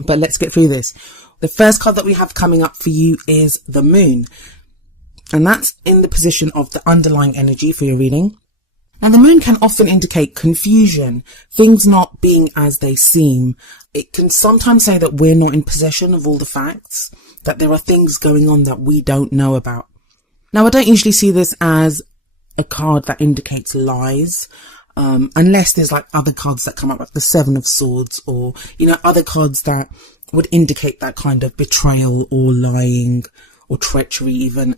But let's get through this. The first card that we have coming up for you is the Moon. And that's in the position of the underlying energy for your reading. Now, the Moon can often indicate confusion, things not being as they seem. It can sometimes say that we're not in possession of all the facts, that there are things going on that we don't know about. Now, I don't usually see this as a card that indicates lies, unless there's like other cards that come up, like the Seven of Swords, or, other cards that would indicate that kind of betrayal or lying or treachery even.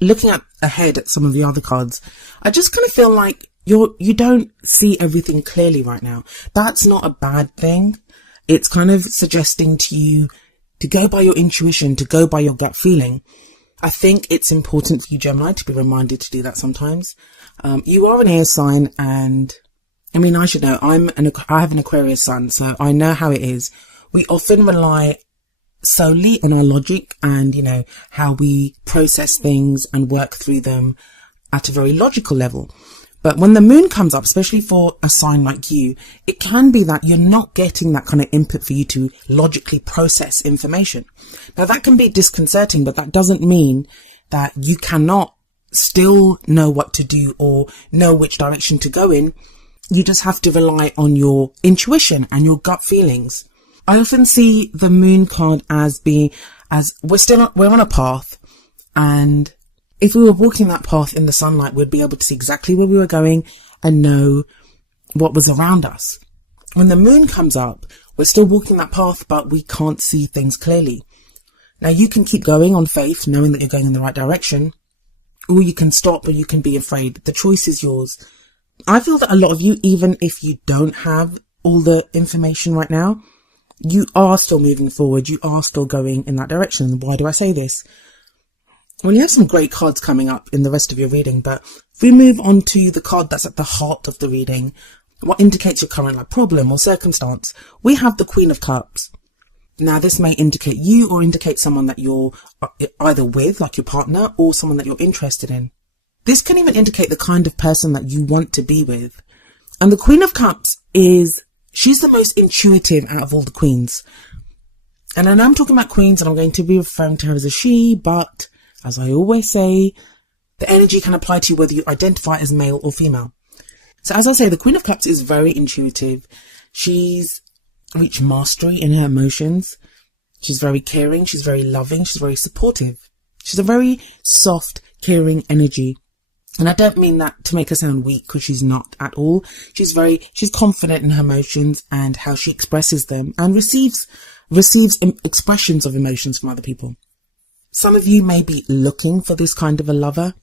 Looking ahead at some of the other cards, I just kind of feel like you don't see everything clearly right now. That's not a bad thing. It's kind of suggesting to you to go by your intuition, to go by your gut feeling. I think it's important for you, Gemini, to be reminded to do that sometimes. You are an air sign, and I should know, I have an Aquarius sun, so I know how it is. We often rely solely on our logic and, how we process things and work through them at a very logical level. But when the Moon comes up, especially for a sign like you, it can be that you're not getting that kind of input for you to logically process information. Now, that can be disconcerting, but that doesn't mean that you cannot still know what to do or know which direction to go in. You just have to rely on your intuition and your gut feelings. I often see the Moon card as we're on a path, and if we were walking that path in the sunlight, we'd be able to see exactly where we were going and know what was around us. When the Moon comes up, we're still walking that path, but we can't see things clearly. Now, you can keep going on faith, knowing that you're going in the right direction, or you can stop, or you can be afraid. The choice is yours. I feel that a lot of you, even if you don't have all the information right now, you are still moving forward. You are still going in that direction. Why do I say this? Well, you have some great cards coming up in the rest of your reading, but if we move on to the card that's at the heart of the reading, what indicates your current problem or circumstance, we have the Queen of Cups. Now, this may indicate you or indicate someone that you're either with, like your partner, or someone that you're interested in. This can even indicate the kind of person that you want to be with. And the Queen of Cups she's the most intuitive out of all the queens. And I know I'm talking about queens and I'm going to be referring to her as a she, but as I always say, the energy can apply to you whether you identify as male or female. So as I say, the Queen of Cups is very intuitive. She's reached mastery in her emotions. She's very caring. She's very loving. She's very supportive. She's a very soft, caring energy. And I don't mean that to make her sound weak, because she's not at all. She's confident in her emotions and how she expresses them, and receives expressions of emotions from other people. Some of you may be looking for this kind of a lover,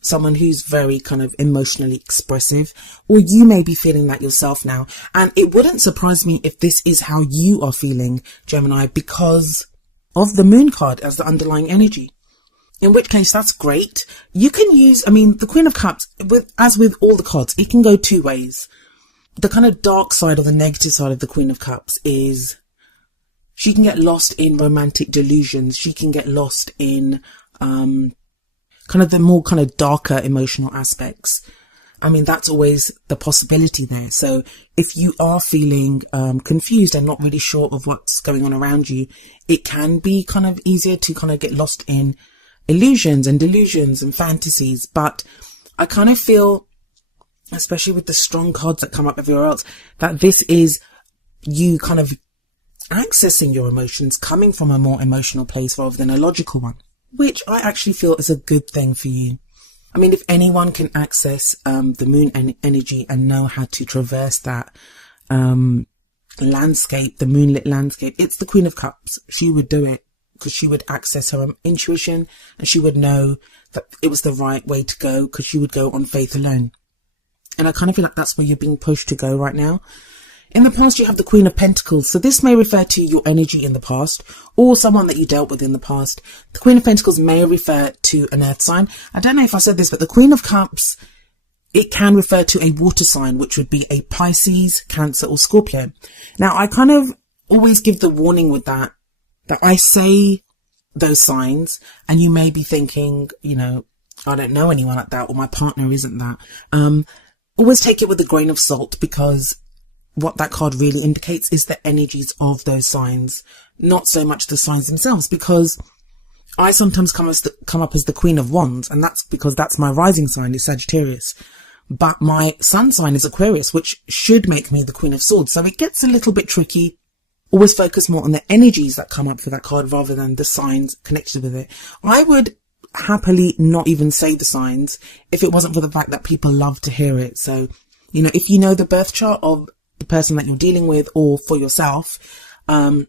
someone who's very kind of emotionally expressive, or you may be feeling that yourself now. And it wouldn't surprise me if this is how you are feeling, Gemini, because of the Moon card as the underlying energy. In which case, that's great. You can use, the Queen of Cups, as with all the cards, it can go two ways. The kind of dark side or the negative side of the Queen of Cups is she can get lost in romantic delusions. She can get lost in kind of the more kind of darker emotional aspects. That's always the possibility there. So if you are feeling confused and not really sure of what's going on around you, it can be kind of easier to kind of get lost in illusions and delusions and fantasies. But I kind of feel, especially with the strong cards that come up everywhere else, that this is you kind of accessing your emotions, coming from a more emotional place rather than a logical one, which I actually feel is a good thing for you. If anyone can access the Moon energy and know how to traverse that landscape, the moonlit landscape, it's the Queen of Cups. She would do it, because she would access her intuition and she would know that it was the right way to go, because she would go on faith alone. And I kind of feel like that's where you're being pushed to go right now. In the past, you have the Queen of Pentacles. So this may refer to your energy in the past, or someone that you dealt with in the past. The Queen of Pentacles may refer to an earth sign. I don't know if I said this, but the Queen of Cups, it can refer to a water sign, which would be a Pisces, Cancer, or Scorpio. Now, I kind of always give the warning with that I say those signs, and you may be thinking, I don't know anyone like that, or my partner isn't that. Always take it with a grain of salt, because what that card really indicates is the energies of those signs, not so much the signs themselves, because I sometimes come up as the Queen of Wands, and that's because that's my rising sign is Sagittarius. But my sun sign is Aquarius, which should make me the Queen of Swords. So it gets a little bit tricky. Always focus more on the energies that come up for that card rather than the signs connected with it. I would happily not even say the signs if it wasn't for the fact that people love to hear it. So, if you know the birth chart of the person that you're dealing with or for yourself, then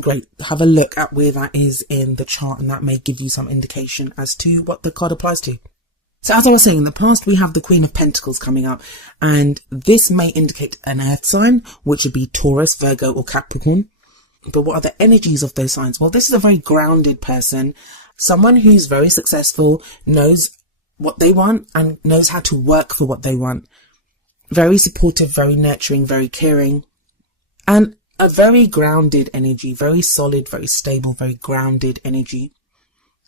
great. Have a look at where that is in the chart, and that may give you some indication as to what the card applies to. So as I was saying, in the past, we have the Queen of Pentacles coming up, and this may indicate an earth sign, which would be Taurus, Virgo, or Capricorn. But what are the energies of those signs? Well, this is a very grounded person, someone who's very successful, knows what they want and knows how to work for what they want. Very supportive, very nurturing, very caring, and a very grounded energy, very solid, very stable, very grounded energy.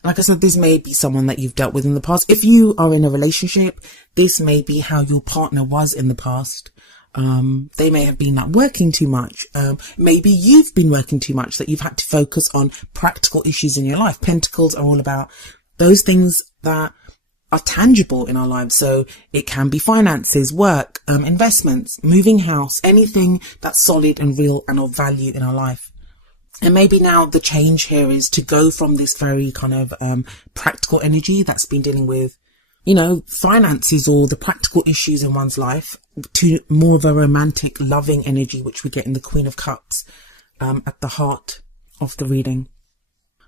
Like I said, this may be someone that you've dealt with in the past. If you are in a relationship, this may be how your partner was in the past. They may have been working too much. Maybe you've been working too much, that you've had to focus on practical issues in your life. Pentacles are all about those things that are tangible in our lives. So it can be finances, work, investments, moving house, anything that's solid and real and of value in our life. And maybe now the change here is to go from this very kind of practical energy that's been dealing with, finances or the practical issues in one's life, to more of a romantic, loving energy, which we get in the Queen of Cups at the heart of the reading.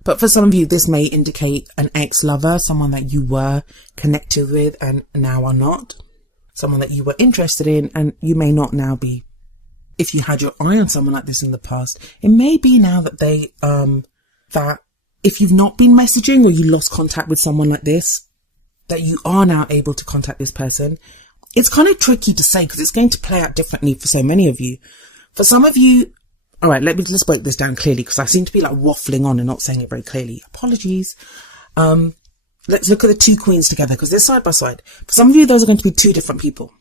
But for some of you, this may indicate an ex-lover, someone that you were connected with and now are not, someone that you were interested in and you may not now be. If you had your eye on someone like this in the past, it may be now that that if you've not been messaging or you lost contact with someone like this, that you are now able to contact this person. It's kind of tricky to say because it's going to play out differently for so many of you. For some of you, all right, let's break this down clearly because I seem to be waffling on and not saying it very clearly. Apologies. Let's look at the two queens together because they're side by side. For some of you, those are going to be two different people.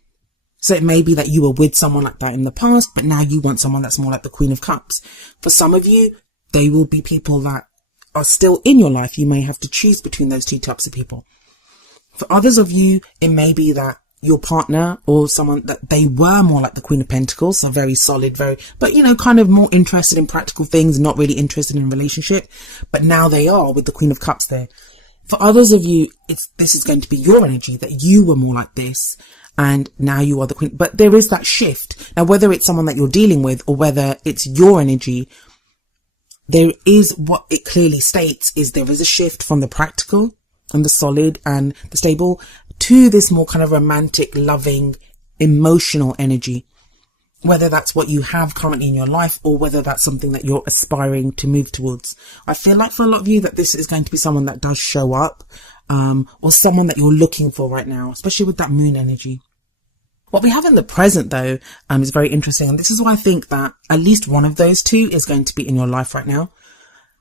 So it may be that you were with someone like that in the past, but now you want someone that's more like the Queen of Cups. For some of you, they will be people that are still in your life. You may have to choose between those two types of people. For others of you, it may be that your partner or someone that they were more like the Queen of Pentacles, so very solid, but kind of more interested in practical things, not really interested in a relationship, but now they are with the Queen of Cups there. For others of you, this is going to be your energy, that you were more like this and now you are the Queen. But there is that shift. Now, whether it's someone that you're dealing with or whether it's your energy, there is what it clearly states is there is a shift from the practical and the solid and the stable to this more kind of romantic, loving, emotional energy. Whether that's what you have currently in your life or whether that's something that you're aspiring to move towards. I feel like for a lot of you that this is going to be someone that does show up, or someone that you're looking for right now, especially with that moon energy. What we have in the present though, is very interesting. And this is why I think that at least one of those two is going to be in your life right now.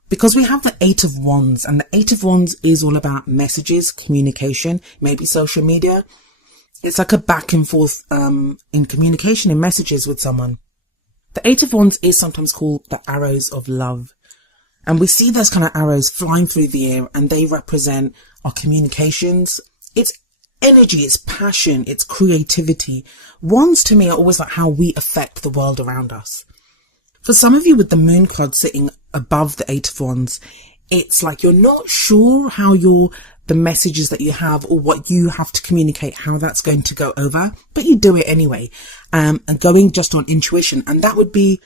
Because we have the Eight of Wands, and the Eight of Wands is all about messages, communication, maybe social media. It's like a back and forth in communication, in messages with someone. The Eight of Wands is sometimes called the arrows of love. And we see those kind of arrows flying through the air, and they represent our communications. It's energy, it's passion, it's creativity. Wands to me are always like how we affect the world around us. For some of you with the moon card sitting above the Eight of Wands, it's like you're not sure how the messages that you have or what you have to communicate, how that's going to go over, but you do it anyway, and going just on intuition. And that would be,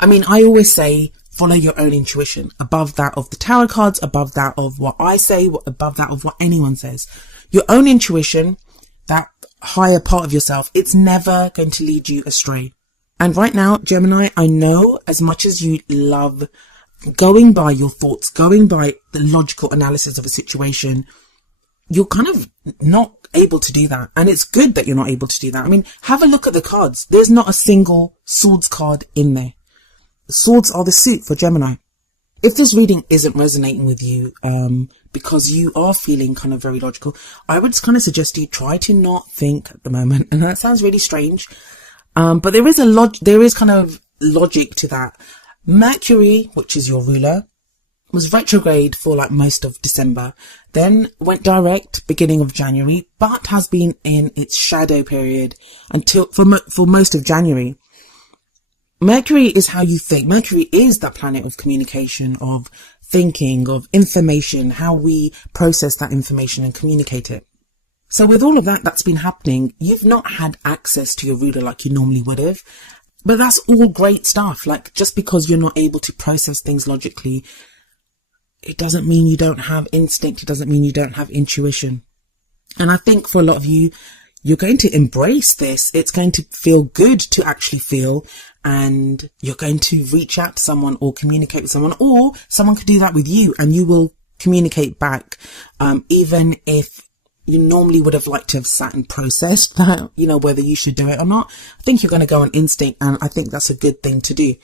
I always say, follow your own intuition above that of the tarot cards, above that of what I say, above that of what anyone says. Your own intuition, that higher part of yourself, it's never going to lead you astray. And right now, Gemini, I know as much as you love going by your thoughts, going by the logical analysis of a situation, you're kind of not able to do that. And it's good that you're not able to do that. Have a look at the cards. There's not a single swords card in there. Swords are the suit for Gemini. If this reading isn't resonating with you, because you are feeling kind of very logical, I would kind of suggest you try to not think at the moment. And that sounds really strange. But there is kind of logic to that. Mercury, which is your ruler, was retrograde for like most of December, then went direct beginning of January, but has been in its shadow period until for most of January. Mercury is how you think. Mercury is that planet of communication, of thinking, of information, how we process that information and communicate it. So with all of that that's been happening, you've not had access to your ruler like you normally would have. But that's all great stuff. Like, just because you're not able to process things logically, it doesn't mean you don't have instinct. It doesn't mean you don't have intuition. And I think for a lot of you, you're going to embrace this. It's going to feel good to actually feel, and you're going to reach out to someone or communicate with someone, or someone could do that with you and you will communicate back. Even if you normally would have liked to have sat and processed that, whether you should do it or not. I think you're going to go on instinct, and I think that's a good thing to do.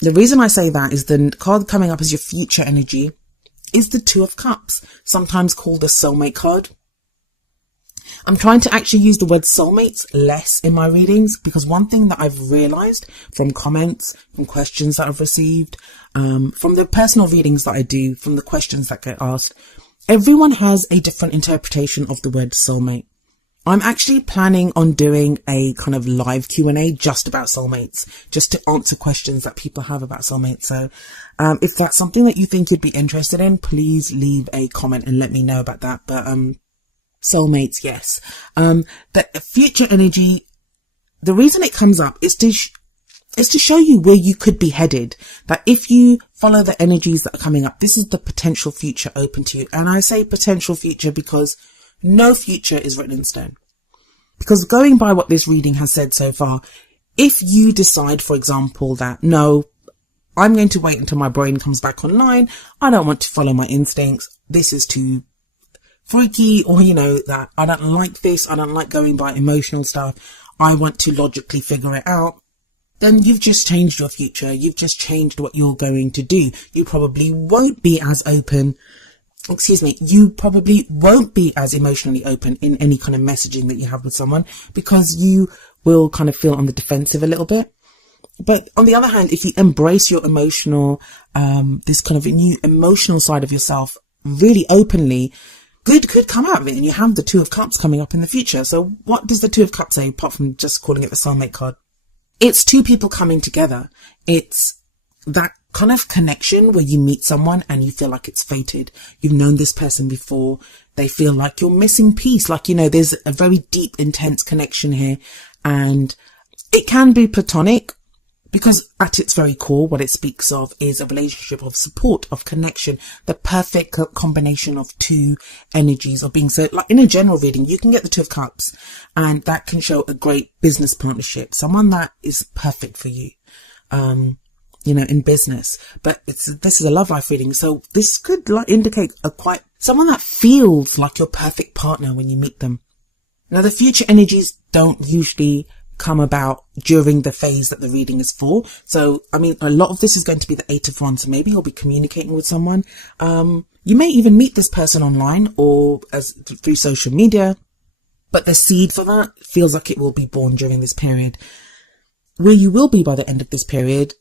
The reason I say that is the card coming up as your future energy is the Two of Cups, sometimes called the soulmate card. I'm trying to actually use the word soulmates less in my readings, because one thing that I've realized from comments, from questions that I've received, from the personal readings that I do, from the questions that get asked, everyone has a different interpretation of the word soulmate. I'm actually planning on doing a kind of live Q&A just about soulmates, just to answer questions that people have about soulmates. So if that's something that you think you'd be interested in, please leave a comment and let me know about that. But soulmates, yes. The future energy, the reason it comes up is to show you where you could be headed. That if you follow the energies that are coming up, this is the potential future open to you. And I say potential future because no future is written in stone. Because going by what this reading has said so far, if you decide, for example, that no, I'm going to wait until my brain comes back online, I don't want to follow my instincts, this is too freaky, or that I don't like this, I don't like going by emotional stuff, I want to logically figure it out, then you've just changed your future. You've just changed what you're going to do. You probably won't be as open. You probably won't be as emotionally open in any kind of messaging that you have with someone, because you will kind of feel on the defensive a little bit. But on the other hand, if you embrace your emotional, this kind of a new emotional side of yourself really openly, good could come out of it. And you have the Two of Cups coming up in the future. So what does the Two of Cups say, apart from just calling it the soulmate card? It's two people coming together. It's that kind of connection where you meet someone and you feel like it's fated. You've known this person before. They feel like you're missing piece. Like, there's a very deep, intense connection here. And it can be platonic, because at its very core, what it speaks of is a relationship of support, of connection, the perfect combination of two energies of being. So like in a general reading, you can get the Two of Cups, and that can show a great business partnership, someone that is perfect for you, in business. But this is a love life reading. So this could indicate someone that feels like your perfect partner when you meet them. Now, the future energies don't usually come about during the phase that the reading is for. So, a lot of this is going to be the Eight of Wands. So maybe you'll be communicating with someone. You may even meet this person online or through social media, but the seed for that feels like it will be born during this period. Where you will be by the end of this period,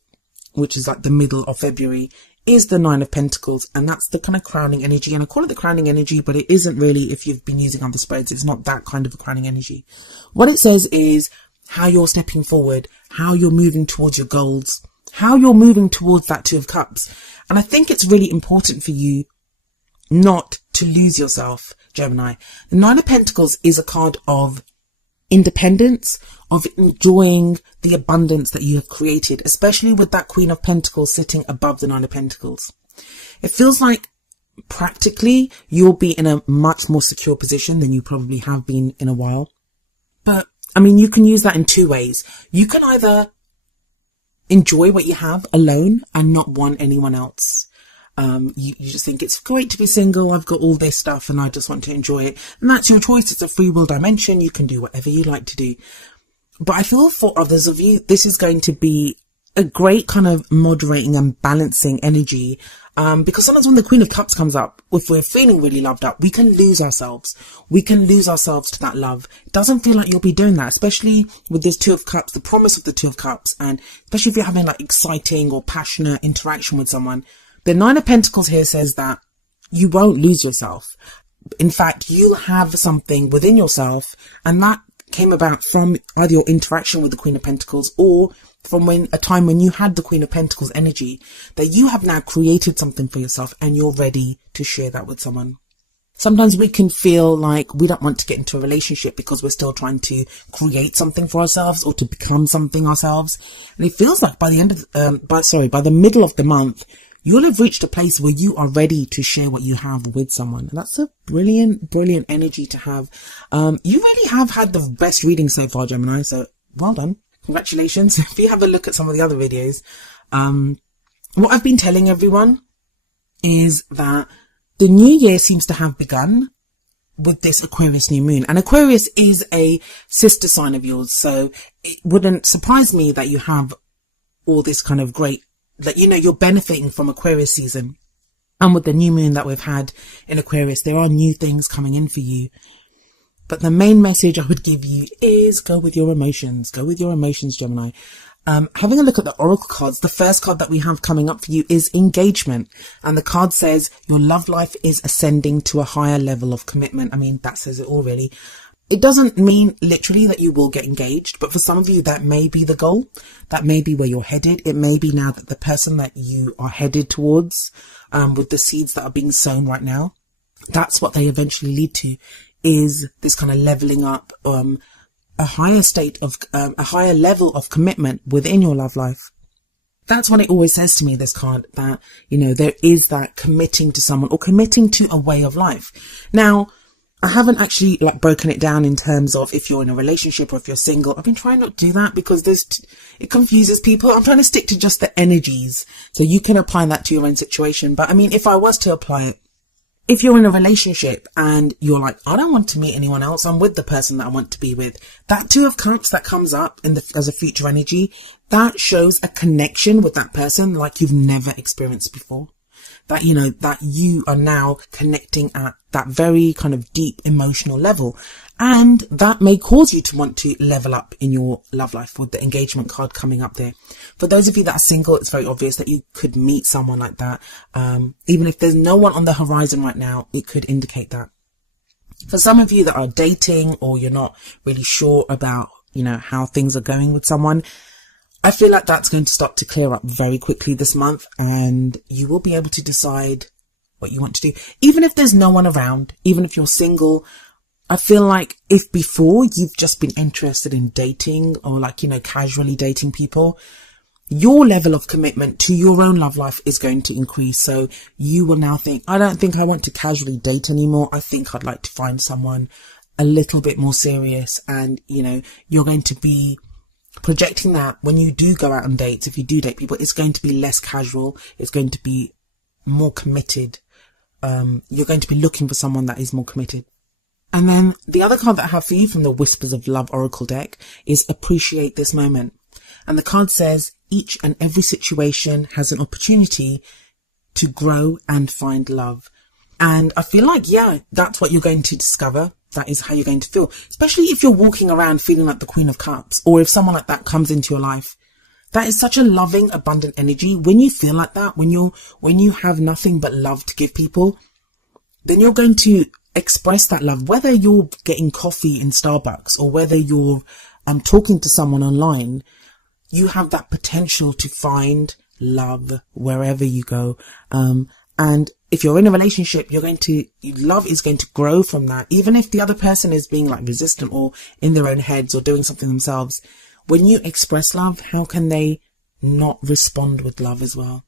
which is like the middle of February, is the Nine of Pentacles, and that's the kind of crowning energy. And I call it the crowning energy, but it isn't really, if you've been using other spreads, it's not that kind of a crowning energy. What it says is how you're stepping forward, how you're moving towards your goals, how you're moving towards that Two of Cups. And I think it's really important for you not to lose yourself, Gemini. The Nine of Pentacles is a card of independence, of enjoying the abundance that you have created, especially with that Queen of Pentacles sitting above the Nine of Pentacles. It feels like practically you'll be in a much more secure position than you probably have been in a while. But you can use that in two ways. You can either enjoy what you have alone and not want anyone else. You just think it's great to be single. I've got all this stuff and I just want to enjoy it. And that's your choice. It's a free will dimension. You can do whatever you like to do. But I feel for others of you, this is going to be a great kind of moderating and balancing energy. Because sometimes when the Queen of Cups comes up, if we're feeling really loved up, we can lose ourselves. We can lose ourselves to that love. It doesn't feel like you'll be doing that, especially with this Two of Cups, the promise of the Two of Cups, and especially if you're having like exciting or passionate interaction with someone. The Nine of Pentacles here says that you won't lose yourself. In fact, you'll have something within yourself, and that came about from either your interaction with the Queen of Pentacles or from a time when you had the Queen of Pentacles energy, that you have now created something for yourself and you're ready to share that with someone. Sometimes we can feel like we don't want to get into a relationship because we're still trying to create something for ourselves or to become something ourselves. And it feels like by the middle of the month, you'll have reached a place where you are ready to share what you have with someone. And that's a brilliant, brilliant energy to have. You really have had the best reading so far, Gemini. So well done. Congratulations. If you have a look at some of the other videos, what I've been telling everyone is that the new year seems to have begun with this Aquarius new moon. And Aquarius is a sister sign of yours. So it wouldn't surprise me that you have all this kind of great, that, you know, you're benefiting from Aquarius season. And with the new moon that we've had in Aquarius, there are new things coming in for you. But the main message I would give you is go with your emotions. Go with your emotions, Gemini. Having a look at the oracle cards, the first card that we have coming up for you is engagement. And the card says your love life is ascending to a higher level of commitment. I mean, that says it all, really. It doesn't mean literally that you will get engaged, but for some of you, that may be the goal. That may be where you're headed. It may be now that the person that you are headed towards, with the seeds that are being sown right now, that's what they eventually lead to, is this kind of leveling up, a higher level of commitment within your love life. That's what it always says to me, this card, that, you know, there is that committing to someone or committing to a way of life. Now, I haven't actually like broken it down in terms of if you're in a relationship or if you're single. I've been trying not to do that because it confuses people. I'm trying to stick to just the energies so you can apply that to your own situation. But I mean, if I was to apply it, if you're in a relationship and you're like, I don't want to meet anyone else, I'm with the person that I want to be with, that Two of Cups that comes up as a future energy, that shows a connection with that person like you've never experienced before. That, you know, that you are now connecting at that very kind of deep emotional level. And that may cause you to want to level up in your love life with the engagement card coming up there. For those of you that are single, it's very obvious that you could meet someone like that. Even if there's no one on the horizon right now, it could indicate that. For some of you that are dating or you're not really sure about, you know, how things are going with someone, I feel like that's going to start to clear up very quickly this month, and you will be able to decide what you want to do. Even if there's no one around, even if you're single, I feel like if before you've just been interested in dating or like, you know, casually dating people, your level of commitment to your own love life is going to increase. So you will now think, I don't think I want to casually date anymore. I think I'd like to find someone a little bit more serious. And, you know, you're going to be projecting that when you do go out on dates, if you do date people, it's going to be less casual. It's going to be more committed. You're going to be looking for someone that is more committed. And then the other card that I have for you from the Whispers of Love Oracle deck is appreciate this moment. And the card says each and every situation has an opportunity to grow and find love. And I feel like, yeah, that's what you're going to discover. That is how you're going to feel, especially if you're walking around feeling like the Queen of Cups, or if someone like that comes into your life. That is such a loving, abundant energy. When you feel like that, when you have nothing but love to give people, then you're going to express that love, whether you're getting coffee in Starbucks or whether you're talking to someone online. You have that potential to find love wherever you go. And if you're in a relationship, love is going to grow from that. Even if the other person is being like resistant or in their own heads or doing something themselves, when you express love, how can they not respond with love as well?